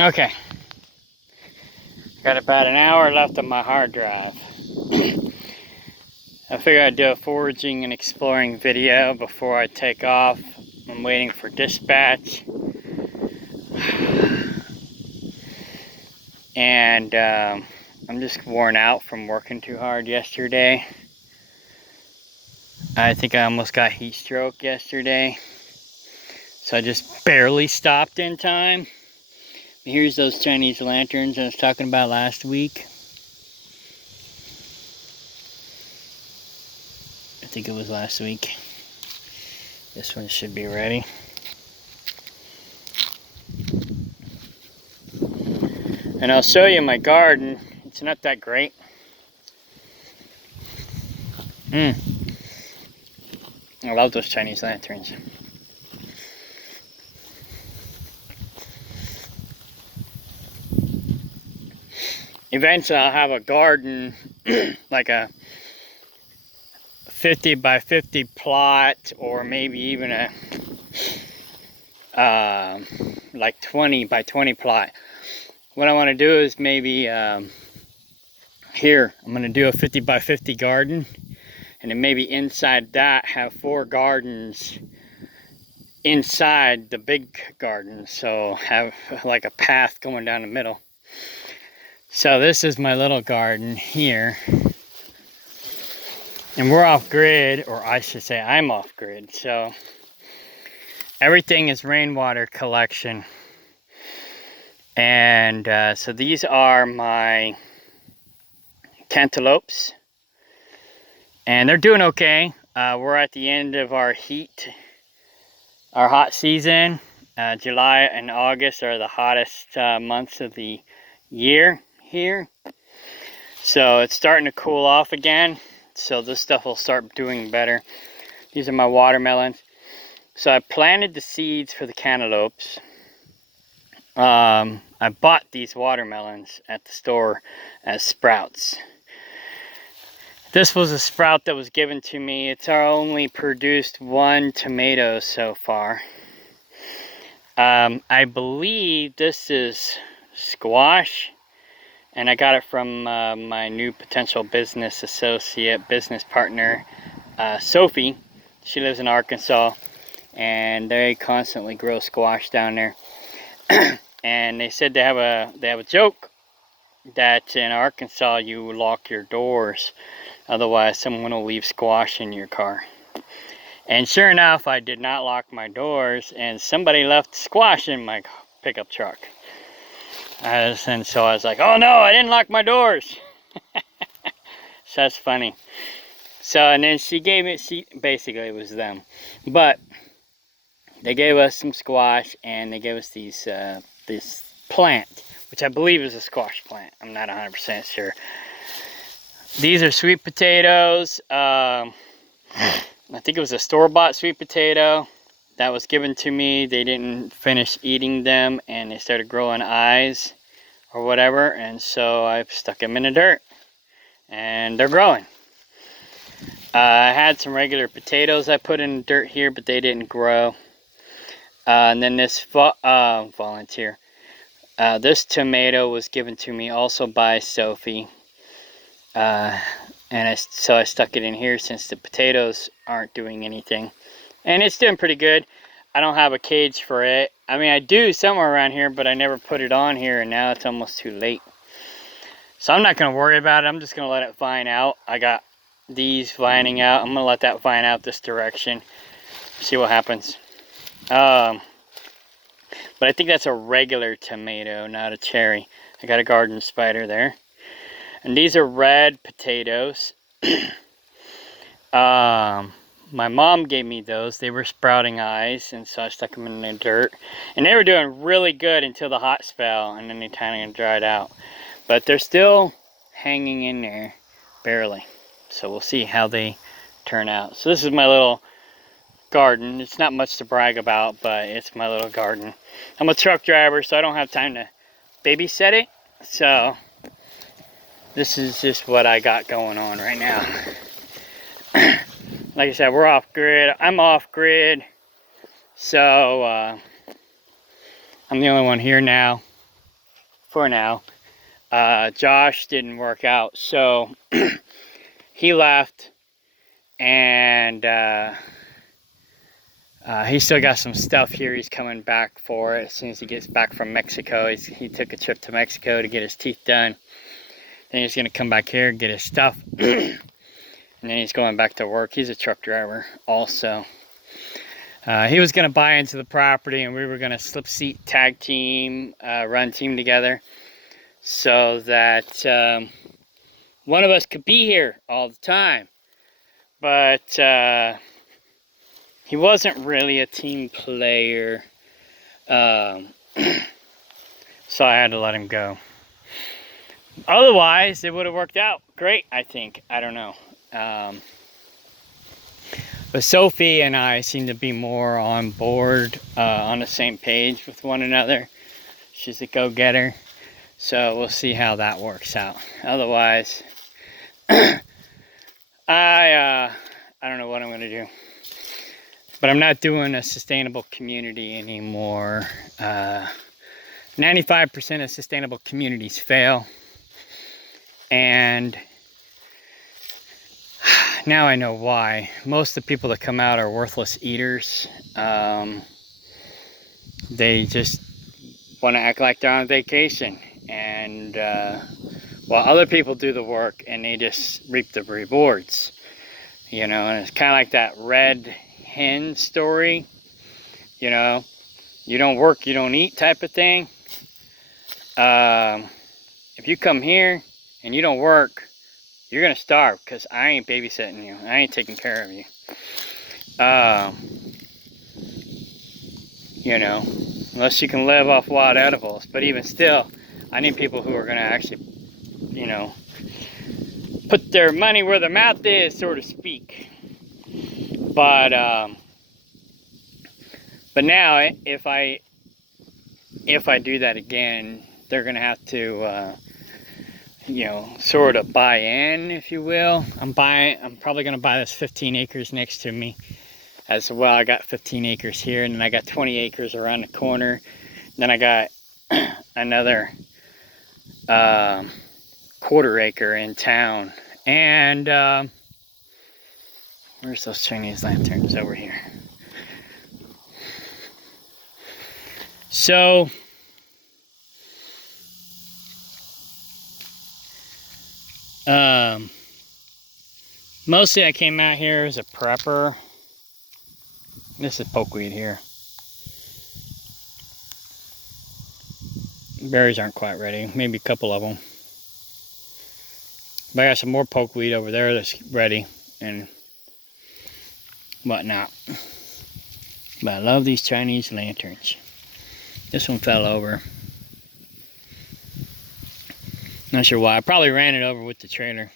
Okay, got about an hour left on my hard drive. I figured I'd do a foraging and exploring video before I take off. I'm waiting for dispatch. And I'm just worn out from working too hard yesterday. I think I almost got heat stroke yesterday. So I just barely stopped in time. Here's those Chinese lanterns I was talking about last week. I think it was last week. This one should be ready. And I'll show you my garden. It's not that great. I love those Chinese lanterns. Eventually I'll have a garden, like a 50 by 50 plot, or maybe even a like 20 by 20 plot. What I want to do is maybe here I'm going to do a 50 by 50 garden, and then maybe inside that have 4 gardens inside the big garden, so have like a path going down the middle. So this is my little garden here, and we're off grid, or I should say I'm off grid, so everything is rainwater collection. And so these are my cantaloupes, and they're doing okay. We're at the end of our hot season. July and August are the hottest months of the year here. So it's starting to cool off again. So this stuff will start doing better. These are my watermelons. So I planted the seeds for the cantaloupes. I bought these watermelons at the store as sprouts. This was a sprout that was given to me. It's only produced 1 tomato so far. I believe this is squash, and I got it from my new potential business partner, Sophie. She lives in Arkansas, and they constantly grow squash down there. And they said they have a joke that in Arkansas you lock your doors, otherwise someone will leave squash in your car. And sure enough, I did not lock my doors, and somebody left squash in my pickup truck. And so I was like, oh no, I didn't lock my doors. So that's funny. So, and then basically it was them. But they gave us some squash, and they gave us this plant, which I believe is a squash plant. I'm not 100% sure. These are sweet potatoes. I think it was a store-bought sweet potato that was given to me. They didn't finish eating them, and they started growing eyes or whatever, and so I stuck them in the dirt, and they're growing. I had some regular potatoes I put in the dirt here, but they didn't grow. And then this volunteer. This tomato was given to me also by Sophie. So I stuck it in here since the potatoes aren't doing anything. And it's doing pretty good. I don't have a cage for it. I mean, I do somewhere around here, but I never put it on here, and now it's almost too late. So I'm not going to worry about it. I'm just going to let it vine out. I got these vining out. I'm going to let that vine out this direction. See what happens. But I think that's a regular tomato, not a cherry. I got a garden spider there. And these are red potatoes. My mom gave me those. They were sprouting eyes, and so I stuck them in the dirt. And they were doing really good until the hot spell, and then they kind of dried out. But they're still hanging in there, barely. So we'll see how they turn out. So this is my little garden. It's not much to brag about, but it's my little garden. I'm a truck driver, so I don't have time to babysit it. So this is just what I got going on right now. Like I said, we're off grid. I'm off grid. So I'm the only one here now. for now. Josh didn't work out, so he left, and he still got some stuff here he's coming back for as soon as he gets back from Mexico. He took a trip to Mexico to get his teeth done. Then he's going to come back here and get his stuff. And then he's going back to work. He's a truck driver also. He was going to buy into the property, and we were going to slip seat tag team, run team together, so that one of us could be here all the time. But he wasn't really a team player, so I had to let him go. Otherwise, it would have worked out great, I think. I don't know. But Sophie and I seem to be more on board, on the same page with one another. She's a go-getter, so we'll see how that works out. Otherwise, I don't know what I'm going to do. But I'm not doing a sustainable community anymore. 95% of sustainable communities fail. And now I know why. Most of the people that come out are worthless eaters. They just want to act like they're on vacation. And while other people do the work and they just reap the rewards. You know, and it's kind of like that red hen story. You know, you don't work, you don't eat type of thing. If you come here and you don't work, you're gonna starve, because I ain't babysitting you. I ain't taking care of you. You know, unless you can live off wild edibles. But even still, I need people who are gonna actually, you know, put their money where their mouth is, so to speak. But now, if I do that again, they're gonna have to, you know, sort of buy in, if you will. I'm probably gonna buy this 15 acres next to me as well. I got 15 acres here, and then I got 20 acres around the corner. Then I got another quarter acre in town. And where's those Chinese lanterns? Over here. So mostly I came out here as a prepper. This is pokeweed here. Berries aren't quite ready. Maybe a couple of them. But I got some more pokeweed over there that's ready and whatnot. But I love these Chinese lanterns. This one fell over. Not sure why. I probably ran it over with the trailer.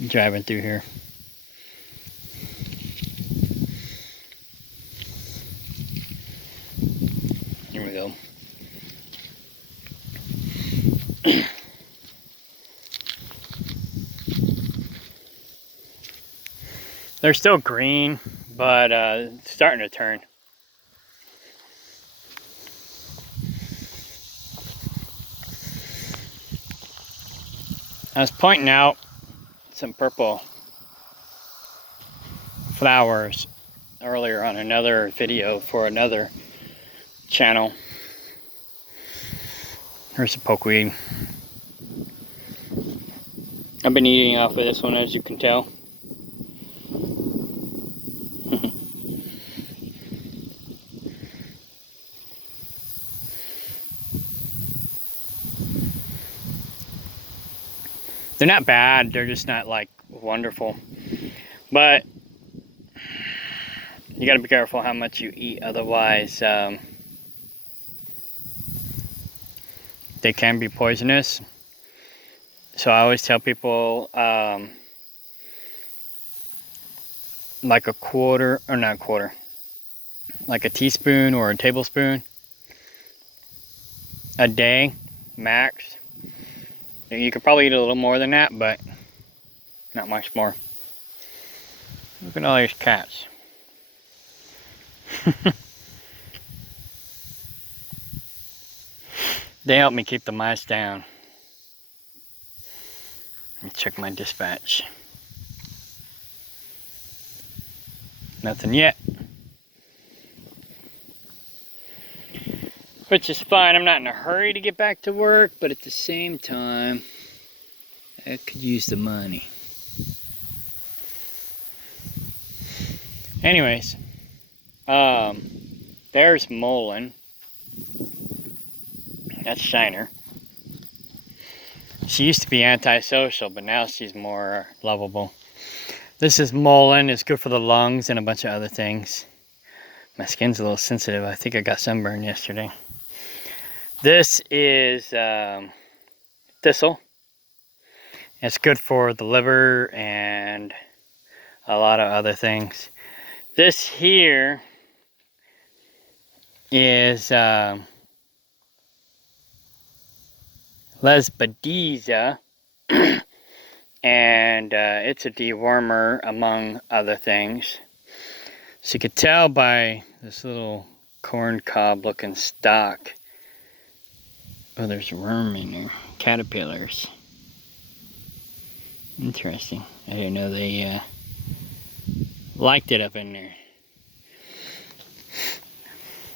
I'm driving through here. Here we go. They're still green, but it's starting to turn. I was pointing out some purple flowers earlier on another video for another channel. Here's some pokeweed. I've been eating off of this one, as you can tell. They're not bad, they're just not like wonderful. But you gotta be careful how much you eat, otherwise they can be poisonous. So I always tell people like a quarter, or not a quarter, like a teaspoon or a tablespoon a day max. You could probably eat a little more than that, but not much more. Look at all these cats. They help me keep the mice down. Let me check my dispatch. Nothing yet. Which is fine. I'm not in a hurry to get back to work, but at the same time, I could use the money. Anyways, there's Mullen. That's Shiner. She used to be antisocial, but now she's more lovable. This is Mullen. It's good for the lungs and a bunch of other things. My skin's a little sensitive. I think I got sunburned yesterday. This is thistle. It's good for the liver and a lot of other things. This here is Lesbadeza, and it's a dewormer among other things. So you could tell by this little corn cob looking stalk. Oh, there's worm in there, caterpillars. Interesting. I didn't know they liked it up in there.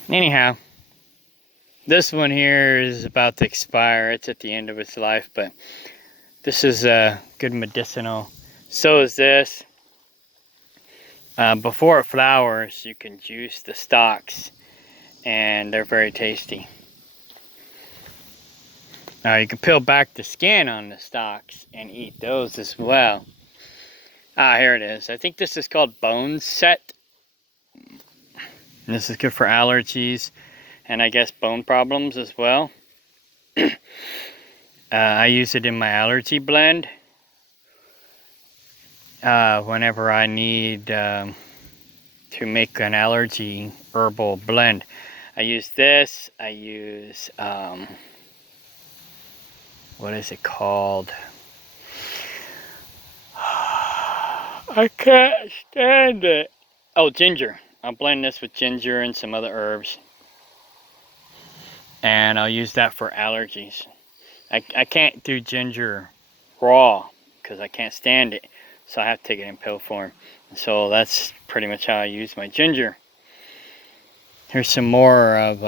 Anyhow, this one here is about to expire. It's at the end of its life, but this is good medicinal. So is this. Before it flowers, you can juice the stalks, and they're very tasty. You can peel back the skin on the stalks and eat those as well. Here it is. I think this is called bone set. And this is good for allergies and I guess bone problems as well. I use it in my allergy blend whenever I need to make an allergy herbal blend. I use this. I use what is it called? I can't stand it. Oh, ginger. I'll blend this with ginger and some other herbs. And I'll use that for allergies. I can't do ginger raw because I can't stand it. So I have to take it in pill form. So that's pretty much how I use my ginger. Here's some more of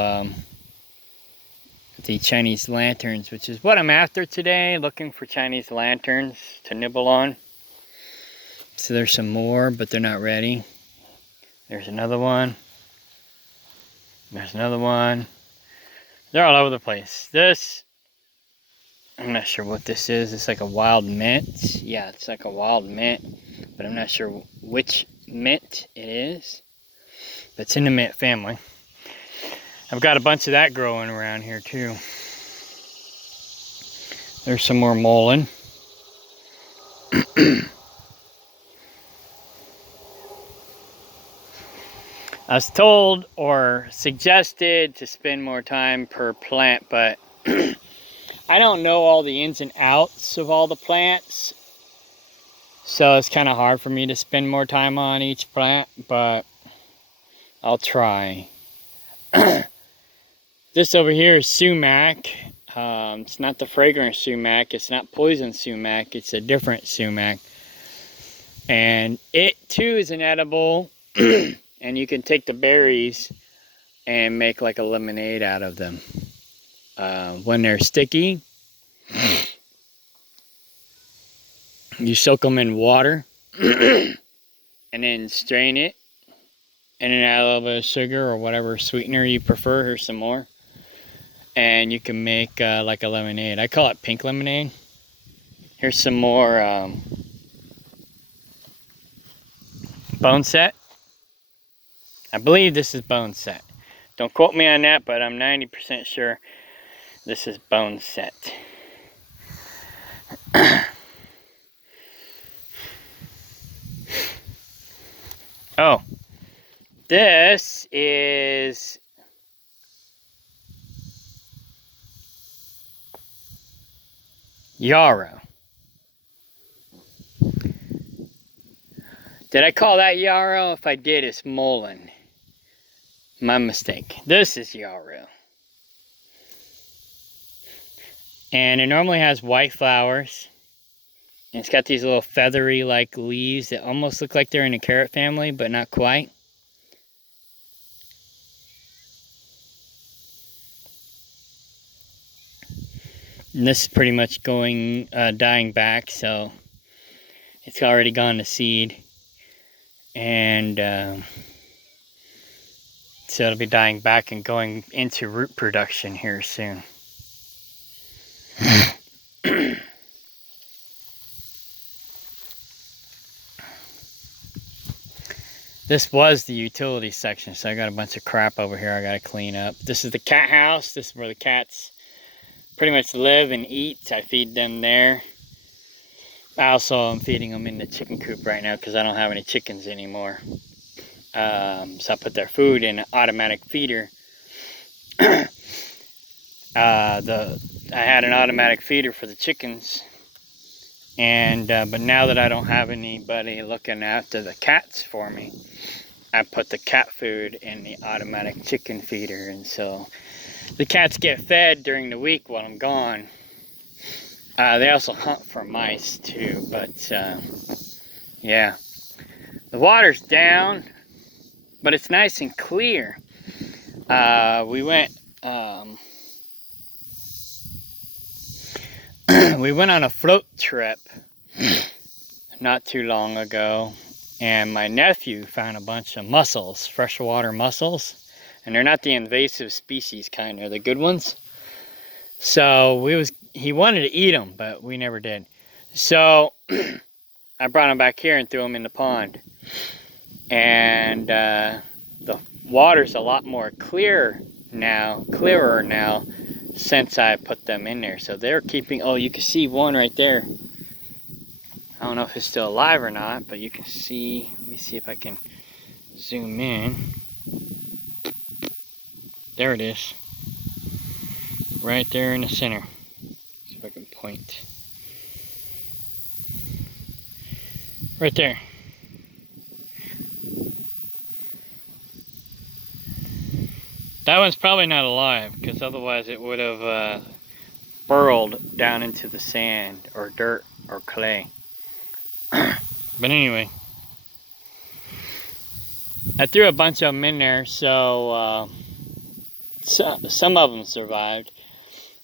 the Chinese lanterns, which is what I'm after today. Looking for Chinese lanterns to nibble on. So there's some more, but they're not ready. There's another one. There's another one. They're all over the place. This, I'm not sure what this is. It's like a wild mint. Yeah, it's like a wild mint, but I'm not sure which mint it is. But it's in the mint family. I've got a bunch of that growing around here too. There's some more mullein. I was told or suggested to spend more time per plant, but I don't know all the ins and outs of all the plants. So it's kind of hard for me to spend more time on each plant, but I'll try. This over here is sumac. It's not the fragrant sumac. It's not poison sumac. It's a different sumac. And it too is an edible. And you can take the berries and make like a lemonade out of them. When they're sticky, you soak them in water and then strain it. And then add a little bit of sugar or whatever sweetener you prefer. Here's some more. And you can make like a lemonade. I call it pink lemonade. Here's some more bone set. I believe this is bone set. Don't quote me on that, but I'm 90% sure this is bone set. Oh, this is yarrow. Did I call that yarrow? If I did, it's mullein. My mistake. This is yarrow. And it normally has white flowers. And it's got these little feathery like leaves that almost look like they're in a carrot family, but not quite. And this is pretty much dying back, so it's already gone to seed. And so it'll be dying back and going into root production here soon. This was the utility section, so I got a bunch of crap over here I gotta clean up. This is the cat house. This is where the cats pretty much live and eat. I feed them there. I also am feeding them in the chicken coop right now because I don't have any chickens anymore. So I put their food in an automatic feeder. I had an automatic feeder for the chickens, and but now that I don't have anybody looking after the cats for me, I put the cat food in the automatic chicken feeder, and so the cats get fed during the week while I'm gone. They also hunt for mice too, but yeah, the water's down, but it's nice and clear. We went we went on a float trip not too long ago, and my nephew found a bunch of mussels, freshwater mussels, and they're not the invasive species kind, they're the good ones. So he wanted to eat them, but we never did. So I brought him back here and threw him in the pond, and the water's a lot more clearer now since I put them in there. So they're keeping, oh, you can see one right there. I don't know if it's still alive or not, but you can see, let me see if I can zoom in. There it is. Right there in the center. See if I can point. Right there. That one's probably not alive, because otherwise it would have burrowed down into the sand or dirt or clay. But anyway, I threw a bunch of them in there, so some of them survived,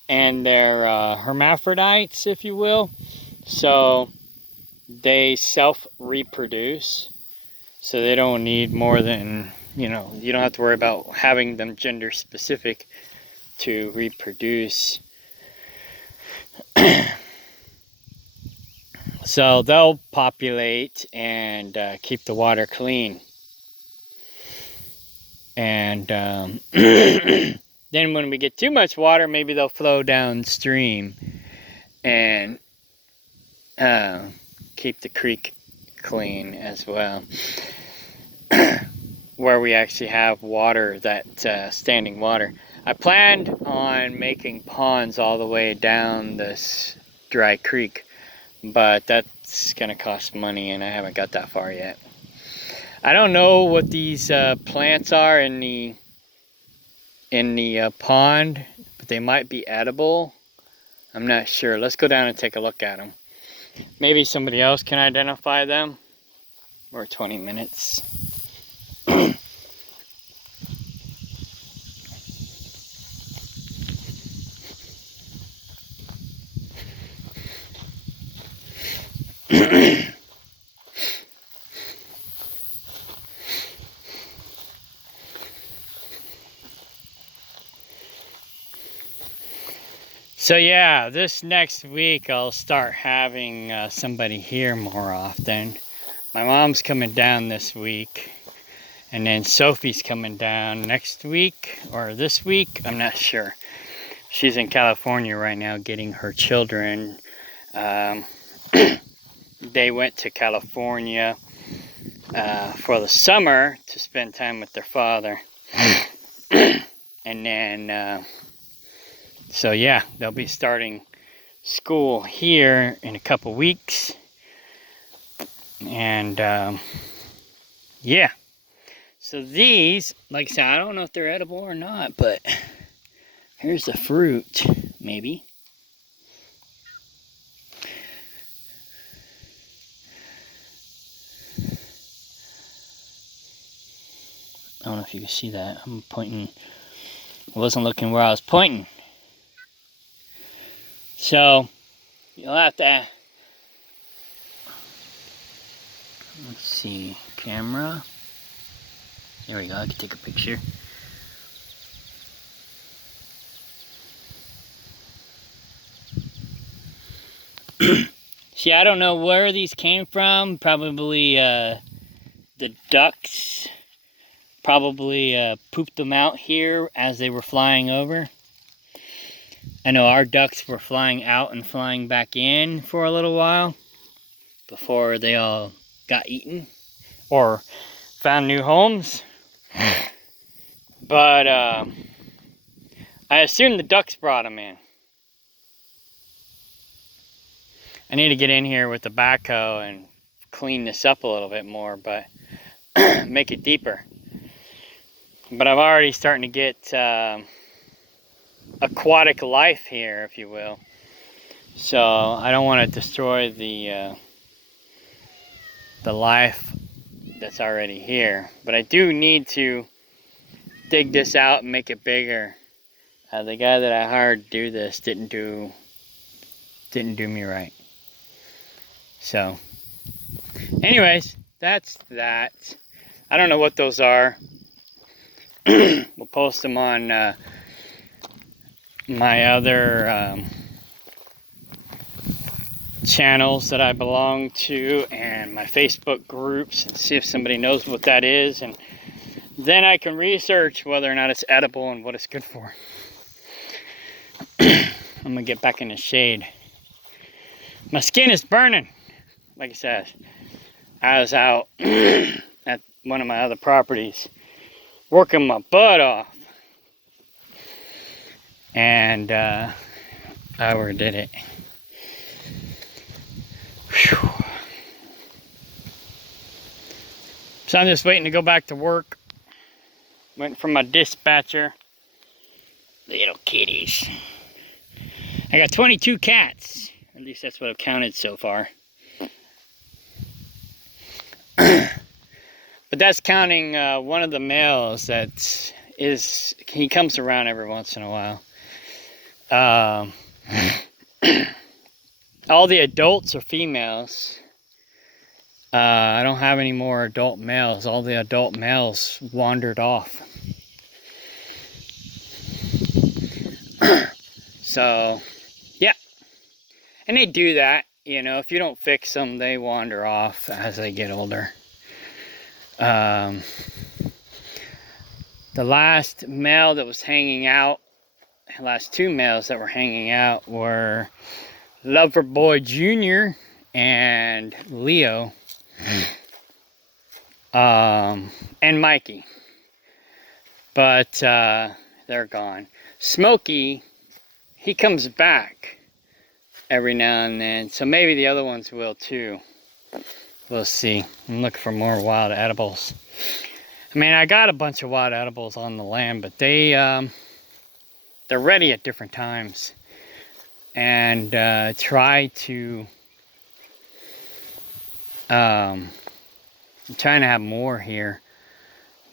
and they're hermaphrodites, if you will, so they self-reproduce, so they don't need more than, you don't have to worry about having them gender specific to reproduce. So they'll populate and keep the water clean. And then when we get too much water, maybe they'll flow downstream and keep the creek clean as well. Where we actually have water, that standing water. I planned on making ponds all the way down this dry creek, but that's gonna cost money and I haven't got that far yet. I don't know what these plants are in the pond, but they might be edible. I'm not sure. Let's go down and take a look at them. Maybe somebody else can identify them. We're 20 minutes. So yeah, this next week I'll start having somebody here more often. My mom's coming down this week, and then Sophie's coming down next week or this week, I'm not sure. She's in California right now getting her children. They went to California for the summer to spend time with their father. And then so yeah, they'll be starting school here in a couple weeks. And yeah, so these, like I said, I don't know if they're edible or not, but here's the fruit, maybe. I don't know if you can see that. I'm pointing. I wasn't looking where I was pointing. So, you'll have to... Let's see. Camera. There we go. I can take a picture. See, I don't know where these came from. Probably the ducks probably pooped them out here as they were flying over. I know our ducks were flying out and flying back in for a little while before they all got eaten or found new homes. But I assume the ducks brought them in. I need to get in here with the backhoe and clean this up a little bit more, but make it deeper. But I'm already starting to get aquatic life here, if you will. So I don't want to destroy the life that's already here. But I do need to dig this out and make it bigger. The guy that I hired to do this didn't do me right. So, anyways, that's that. I don't know what those are. We'll post them on my other channels that I belong to and my Facebook groups and see if somebody knows what that is, and then I can research whether or not it's edible and what it's good for. I'm gonna get back in the shade. My skin is burning. Like I said, I was out at one of my other properties working my butt off, and I overdid it. Whew. So I'm just waiting to go back to work. Waiting for my dispatcher. Little kitties. I got 22 cats. At least that's what I've counted so far. But that's counting one of the males he comes around every once in a while. All the adults are females. I don't have any more adult males. All the adult males wandered off. So, yeah. And they do that, you know, if you don't fix them, they wander off as they get older. The last male that was hanging out, the last two males that were hanging out were Loverboy Jr. and Leo. And Mikey. But they're gone. Smokey, he comes back every now and then, so maybe the other ones will too. We'll see. I'm looking for more wild edibles. I mean, I got a bunch of wild edibles on the land, but they're ready at different times. And try to I'm trying to have more here,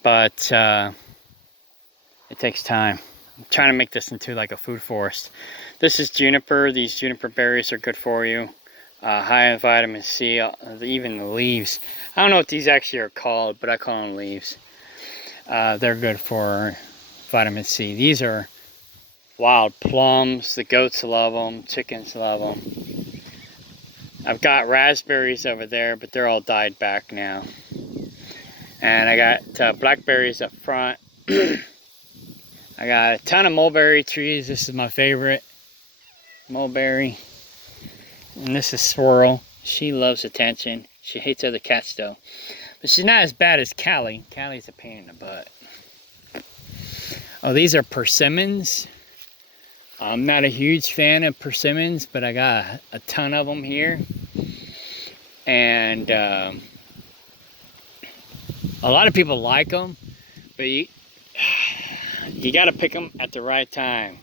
but it takes time. I'm trying to make this into like a food forest. This is juniper. These juniper berries are good for you. High in vitamin C, even the leaves. I don't know what these actually are called, but I call them leaves. They're good for vitamin C. These are wild plums. The goats love them. Chickens love them. I've got raspberries over there, but they're all died back now. And I got blackberries up front. I got a ton of mulberry trees. This is my favorite mulberry. And this is Swirl. She loves attention. She hates other cats though. But she's not as bad as Callie. Callie's a pain in the butt. Oh, these are persimmons. I'm not a huge fan of persimmons, but I got a ton of them here. And a lot of people like them, but you got to pick them at the right time.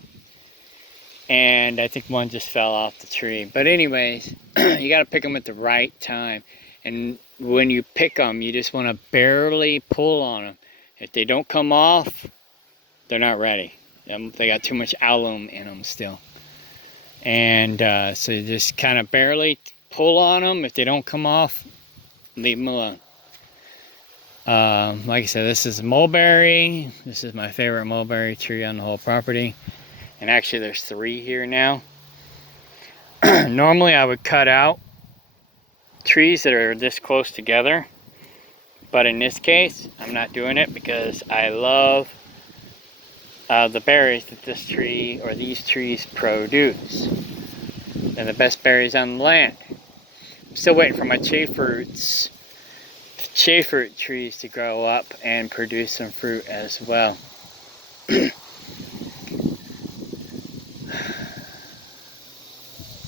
And I think one just fell off the tree. But anyways, you got to pick them at the right time. And when you pick them, you just want to barely pull on them. If they don't come off, they're not ready. They got too much alum in them still. And so you just kind of barely pull on them. If they don't come off, leave them alone. Like I said, this is mulberry. This is my favorite mulberry tree on the whole property. And actually there's 3 here now. Normally I would cut out trees that are this close together. But in this case, I'm not doing it because I love the berries that this tree or these trees produce. They're the best berries on the land. I'm still waiting for my chaffruit trees to grow up and produce some fruit as well.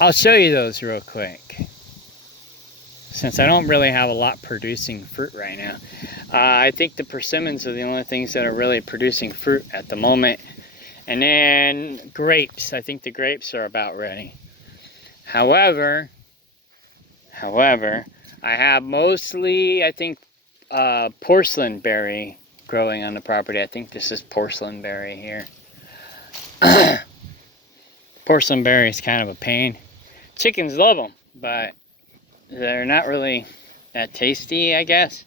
I'll show you those real quick, since I don't really have a lot producing fruit right now. I think the persimmons are the only things that are really producing fruit at the moment. And then grapes. I think the grapes are about ready. However, I have mostly, I think, porcelain berry growing on the property. I think this is porcelain berry here. Porcelain berry is kind of a pain. Chickens love them, but they're not really that tasty, I guess.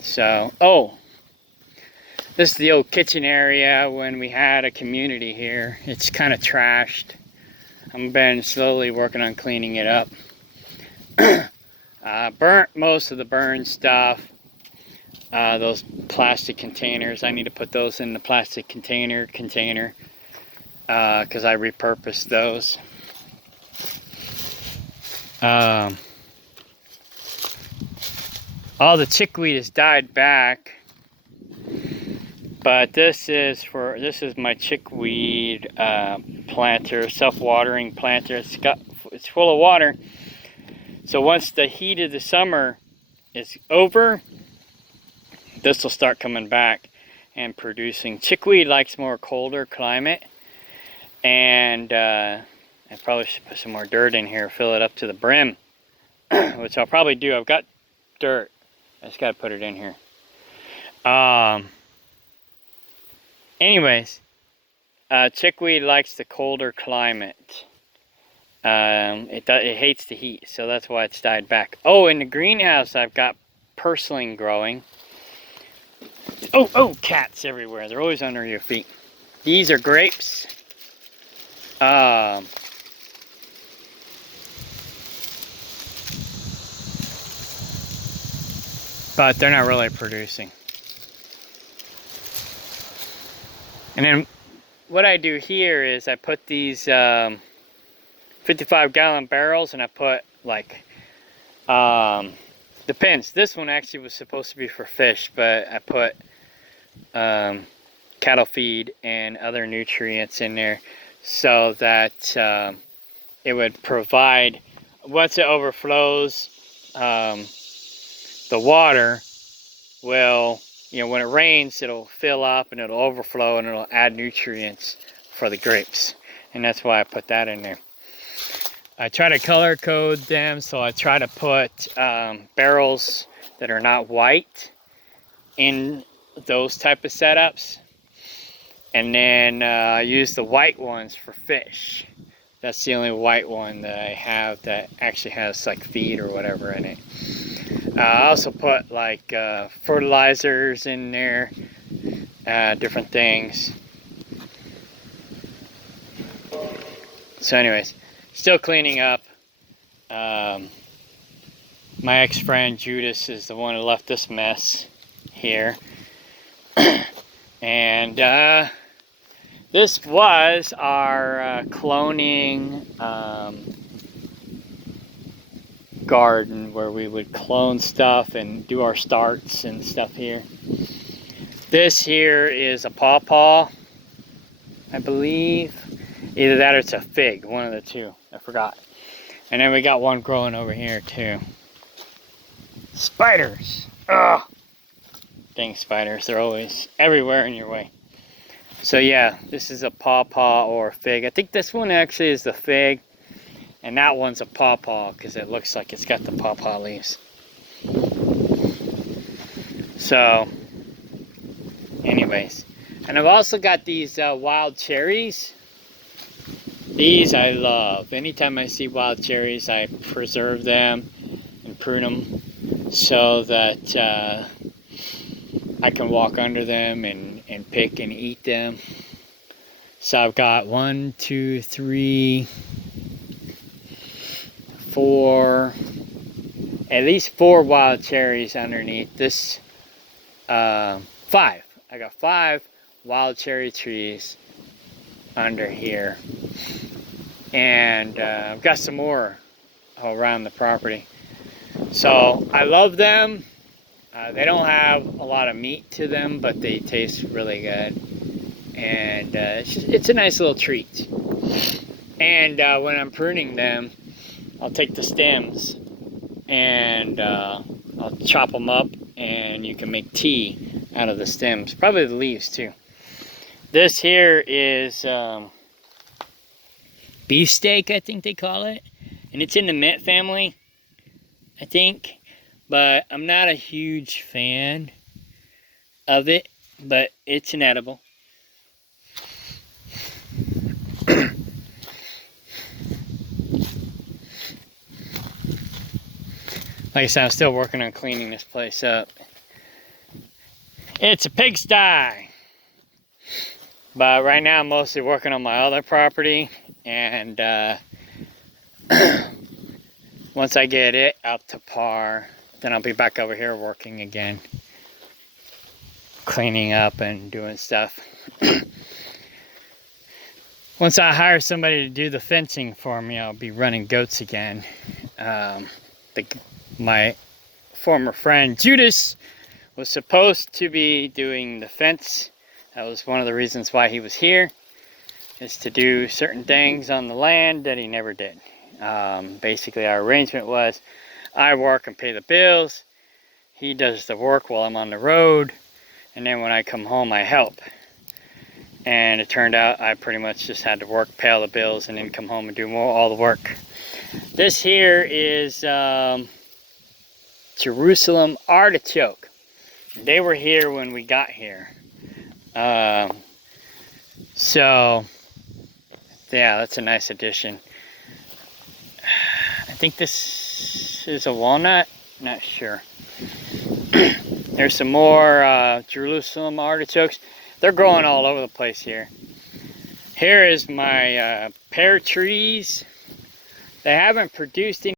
So, oh, this is the old kitchen area when we had a community here. It's kind of trashed. I've been slowly working on cleaning it up. Burnt most of the burned stuff. Those plastic containers, I need to put those in the plastic container because I repurposed those. All the chickweed has died back, but this is my chickweed planter, self-watering planter. It's full of water. So once the heat of the summer is over, this will start coming back and producing. Chickweed likes more colder climate, and I probably should put some more dirt in here, fill it up to the brim, which I'll probably do. I've got dirt. I just got to put it in here. Anyways, chickweed likes the colder climate. It hates the heat, so that's why it's died back. Oh, in the greenhouse, I've got purslane growing. Oh, cats everywhere. They're always under your feet. These are grapes. But they're not really producing. And then what I do here is I put these 55-gallon barrels, and I put like depends. This one actually was supposed to be for fish, but I put cattle feed and other nutrients in there so that it would provide, once it overflows, the water will, when it rains, it'll fill up and it'll overflow and it'll add nutrients for the grapes. And that's why I put that in there. I try to color code them, so I try to put barrels that are not white in those type of setups. And then I use the white ones for fish. That's the only white one that I have that actually has like feed or whatever in it. I also put like fertilizers in there, different things. So anyways, still cleaning up. My ex-friend Judas is the one who left this mess here. And this was our cloning garden where we would clone stuff and do our starts and stuff here. This here is a pawpaw, I believe. Either that or it's a fig, one of the two. I forgot. And then we got one growing over here too. Spiders! Ugh! Dang spiders, they're always everywhere in your way. So yeah, this is a pawpaw or a fig. I think this one actually is the fig. And that one's a pawpaw because it looks like it's got the pawpaw leaves. So, anyways. And I've also got these wild cherries. These I love. Anytime I see wild cherries, I preserve them and prune them so that I can walk under them and pick and eat them. So I've got 1, 2, 3, 4, at least 4 wild cherries underneath this. 5. I got 5 wild cherry trees under here. And I've got some more around the property. So I love them. They don't have a lot of meat to them, but they taste really good. And it's a nice little treat. And when I'm pruning them, I'll take the stems and I'll chop them up, and you can make tea out of the stems. Probably the leaves too. This here is beefsteak, I think they call it. And it's in the mint family, I think. But I'm not a huge fan of it, but it's an edible. Like I said, I'm still working on cleaning this place up. It's a pigsty. But right now I'm mostly working on my other property. And once I get it up to par, then I'll be back over here working again. Cleaning up and doing stuff. Once I hire somebody to do the fencing for me, I'll be running goats again. My former friend Judas was supposed to be doing the fence. That was one of the reasons why he was here, is to do certain things on the land that he never did. Basically our arrangement was I work and pay the bills, he does the work while I'm on the road, and then when I come home I help. And it turned out I pretty much just had to work, pay all the bills, and then come home and do all the work. This here is Jerusalem artichoke. They were here when we got here. So yeah, that's a nice addition. I think this is a walnut, not sure. There's some more Jerusalem artichokes. They're growing all over the place here. Here is my pear trees. They haven't produced any